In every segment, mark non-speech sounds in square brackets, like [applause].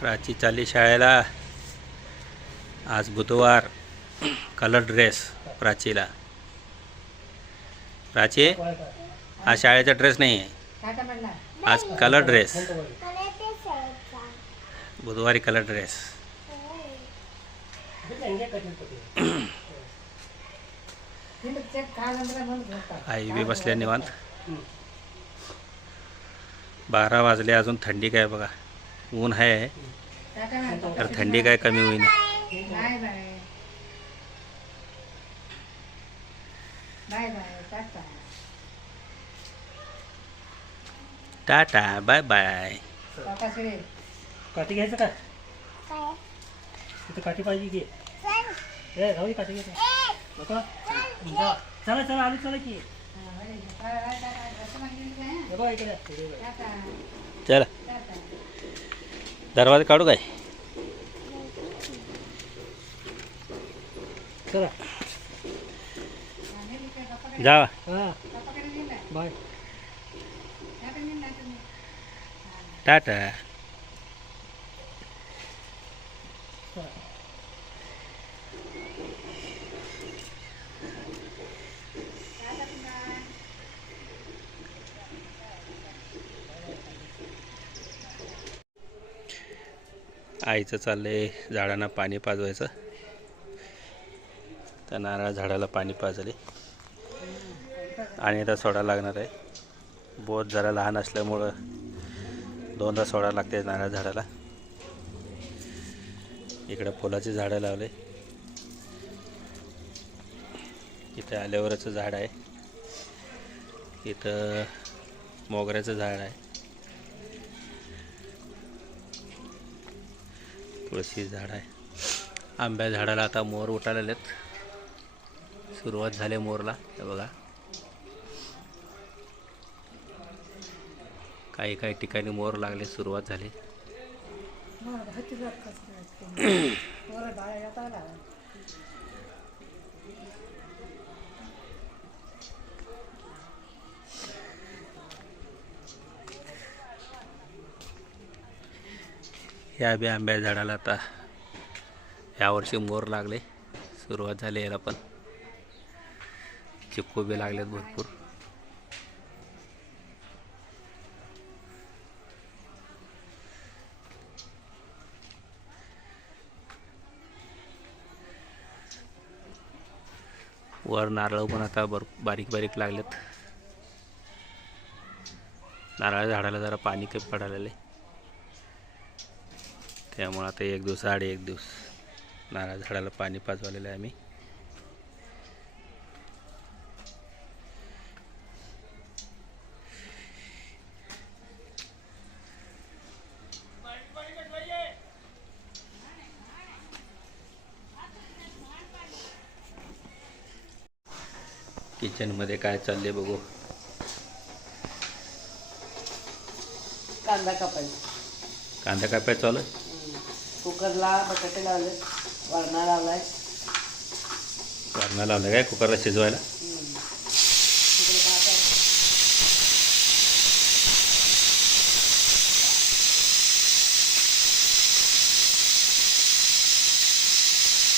प्राची चालली शाळेला. आज बुधवार. Colour dress प्राचीला. प्राची हा शाळेचा ड्रेस नाही आहे आज कलर ड्रेस. बुधवारी कलर ड्रेस. आई बी बसल्या निवांत. बारा वाजले अजून थंडी काय बघा. ऊन आहे तर थंडी काय कमी होईना bye bye bye bye tata tata bye bye काठी घ्यायचं का? तिथं काठी पाहिजे की? ए राहू दे काठी घ्यायचं नको. जा. चला चला आली चला की. हे. चला। दरवाजा काढू काय? चला जा. हा. बाय. टाटा. आईचं चाललं आहे झाडांना पाणी पाजवायचं. त्या नारळ झाडाला पाणी पाजले. आणि आता सोडा लागणार आहे. बोत जरा लहान असल्यामुळं दोनदा सोडा लागते नारळ झाडाला. इकडं फुलाची झाडं लावले. इथं आल्यावरचं झाड आहे. इथं मोगऱ्याचं झाड आहे. तुळशी झाड आहे. आंब्या झाडाला आता मोर उठायला आलेत सुरुवात झाली मोरला. हे बघा. काही काही ठिकाणी मोर लागले सुरुवात झाली. [clears throat] या बी आंब्या झाडाला आता यावर्षी मोर लागले. सुरुवात झाली याला पण. चिक्कू बी लागलेत भरपूर. वर नारळ पण आता बर बारीक बारीक लागलेत. नारळ झाडाला जरा पाणी कमी पडालेलं आहे त्यामुळं आता एक दिवस आड एक दिवस नारळ झाडाला पाणी पाजवालेलं आहे आम्ही. किचनमध्ये काय चालले बघू. कांदा कापायचा. कांदा कापाय चालू आहे? कुकरला बटाटे लावले वरणा लावलाय. वरणा लावलाय काय? कुकरला शिजवायला तिकडे भात आहे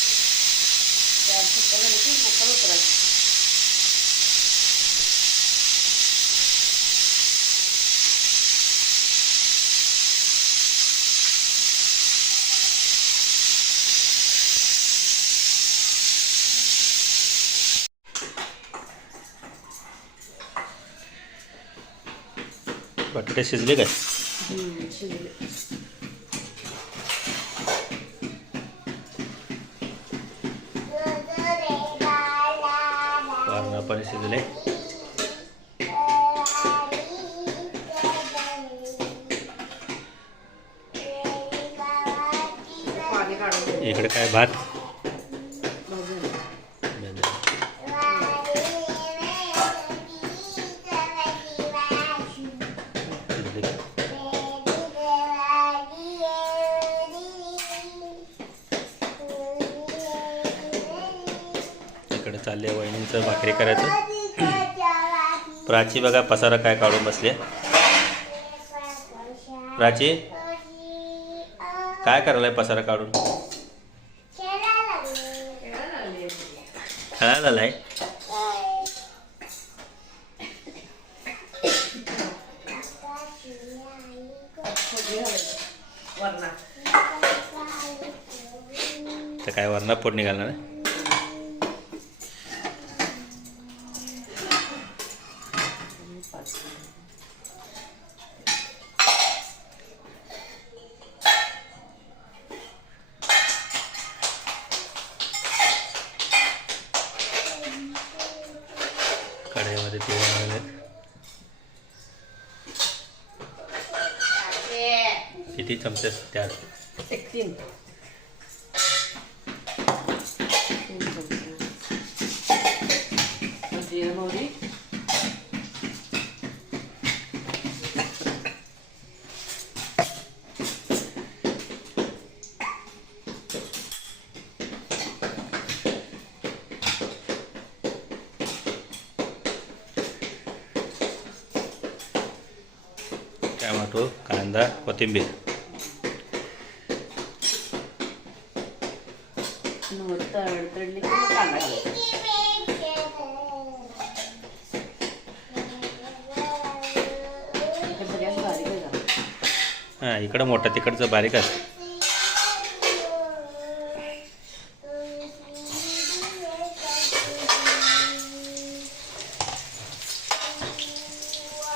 चार शिट्ट्या झाल्या की मोकळं उतरायचं बटाटे शिजले काय? शिजले. वरणं पण शिजले. पाणी घे. इकडे काय भात? चालले वहिनींचं भाकरी करायचं. प्राची बघा पसारा काय काढून बसले प्राची काय करायलाय पसारा काढून? खेळायला झालाय तर काय वरणा पोट निघालणार आहे? किती चमचे त्यात एक तीन तीन चमचे जिरे मोहरी टॅमॅटो कांदा कोथिंबीर इकडं मोठं तिकडचं बारीक असतं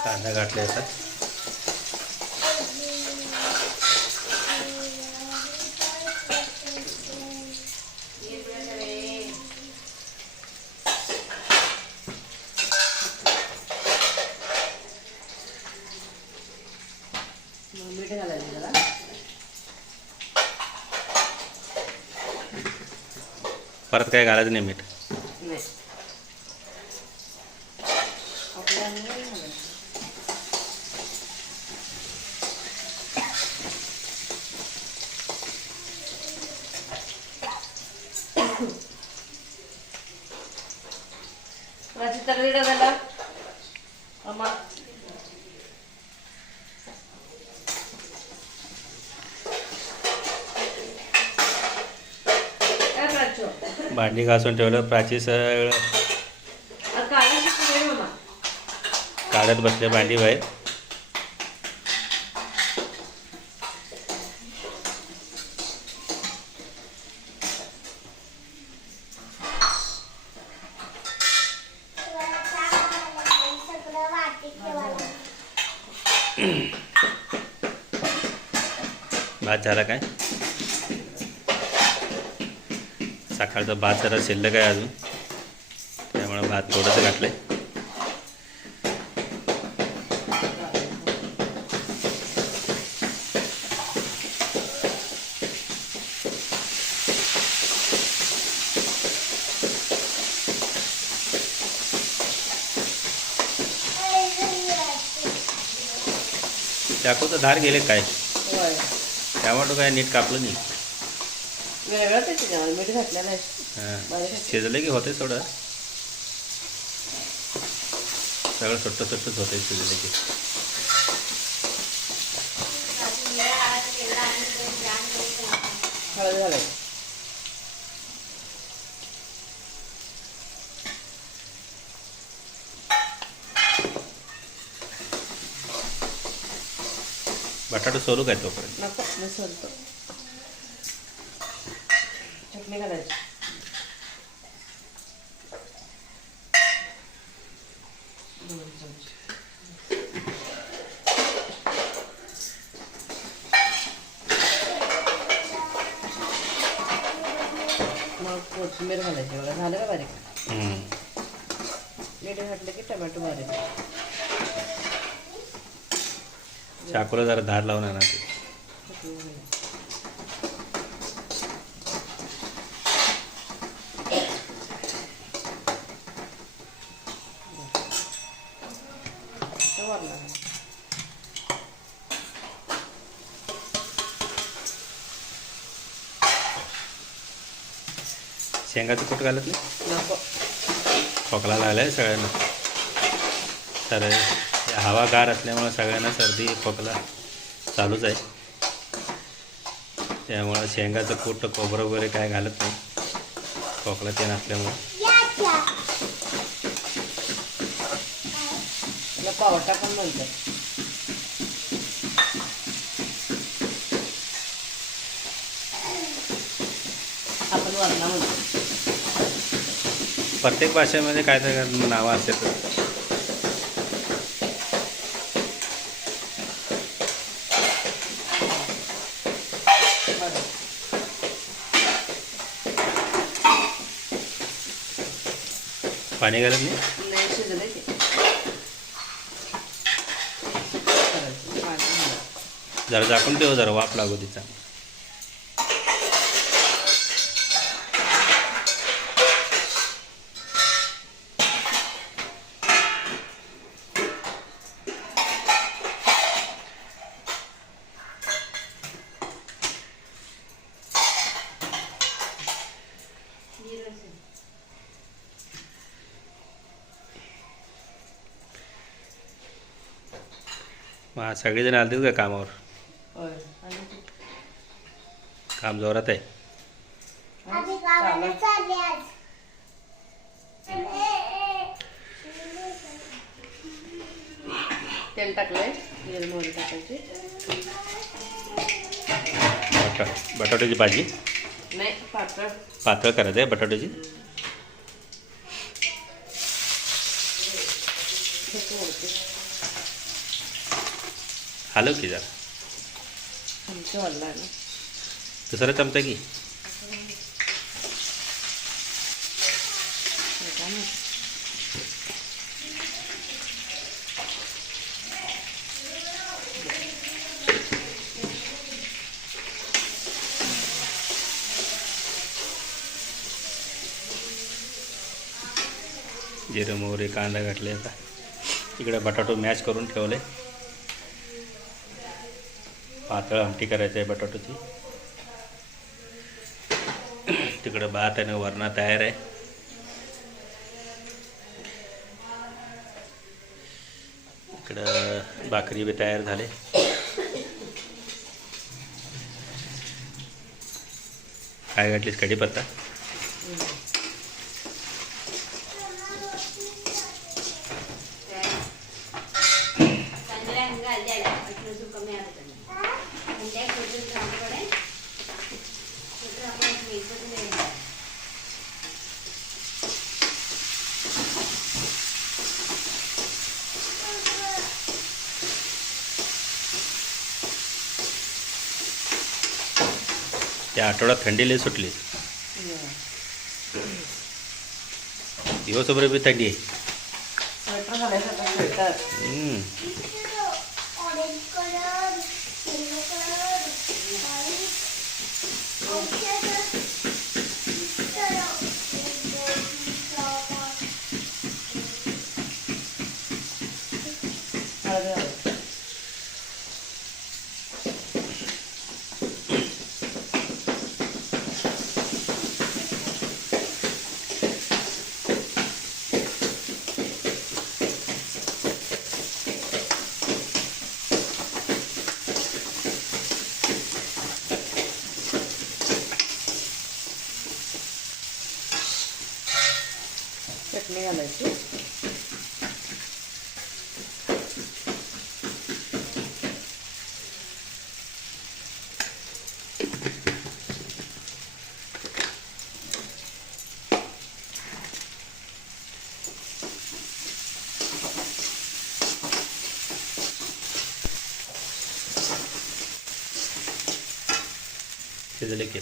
कांदा घातले आता मग मीठ घालायचं जरा परत काय घालायचं नाही मीठ. नाही माझी तगडी डब्याला अम्मा काय भांडी घासून ठेवलं प्राची सगळं काढत बसले भांडी बाहेर. भात झाला काय? सकाळचा भात जरा शिल्लक आहे अजून. त्यामुळे भात थोडंसं घातलंय. चाकूचं धार गेले काय? टॅमॅटो काय नीट कापलं नाही? वेगळंच आहे त्याच्यामध्ये मीठ घातलेलं आहे. हां. बारीक आहे. शिजलं की होते थोडं सगळं सुट्ट सुट्टच होते शिजले की. हळद घालायची. बटाटा सोलू काय तोपर्यंत? नको मी सोलतो. चटणी घालायची? मग कोथिंबीर घालायची बघा झालं का बारीक. मीठ घातलं की टमॅटो बारीक. चाकूला जरा धार लावून आणा ते चटणी घालायची आता वरनं घालायचं. शेंगाचं कूट घालत नाही? खोकला लागलाय सगळ्यांना. तर हवा गार असल्यामुळे सगळ्यांना सर्दी खोकला चालूच आहे. त्यामुळं शेंगाचं कूट खोबरं वगैरे काय घालत नाही. खोकला ते नसल्यामुळं त्याला पावटा पण म्हणतात. आपण वरणा म्हणतो प्रत्येक भाषेमध्ये काय तर नावं असतात पाणी घालत नाही. जरा झाकून ठेव जरा वाफ लागू तिचा. मग सगळेजण आलतील का कामावर. काम जोरात आहे. चालेल. तेल टाकलंय तेल मोहरी टाकायची. बटा बटाट्याची भाजी? नाही पातळ. पातळ करायचं आहे बटाट्याची? हलव की जरा. दुसरा चमचा की. जिरं मोहरी कांदा घातले आता. इकडे बटाटो मॅश करून ठेवले. पातळ आमटी करायची आहे बटाटोची तिकडं भात आणि वरणा तयार आहे. इकडं भाकरी बी तयार झाले. काय घातलीस? कढीपत्ता? त्या आठवड्यात थंडी लई सुटली. दिवसभर बी थंडी आहे. शिजले की.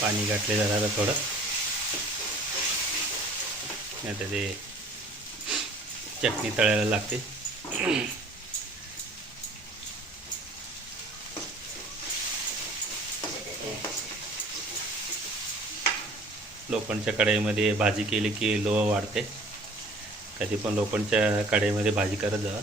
पाणी गाठले जाणार थोडं. नाही तर ते चटणी तळायला लागते. लोखंडच्या कढाईमध्ये भाजी केली की लोह वाढते. कधी पण लोखंडच्या कढईमध्ये भाजी करत जा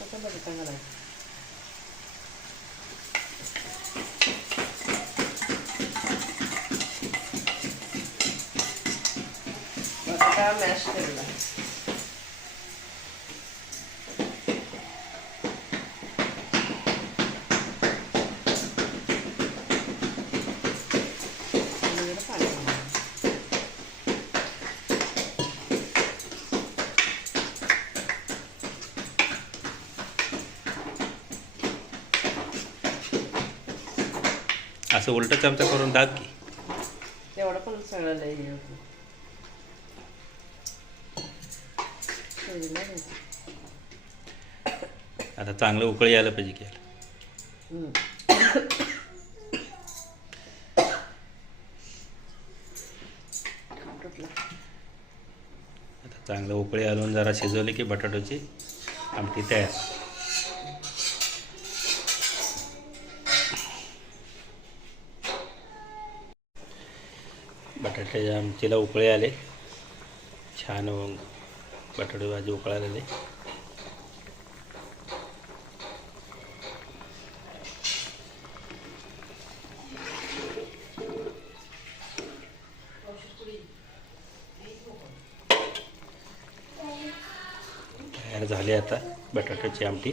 आता बटाटा घालायचा बटाटा मॅश केलेला आणि जरा पाणी घालायचं. असं उलटं चमचा करून टाक की तेवढं पण सगळं लई आता चांगलं उकळी यायला पाहिजे की याला. आता चांगलं उकळी आलून जरा शिजवली की बटाट्याची आमटी तयार बटाट्याच्या आमटीला उकळी आले छान बटाटे भाजी उकळालेली. तयार झाली आता बटाट्याची आमटी.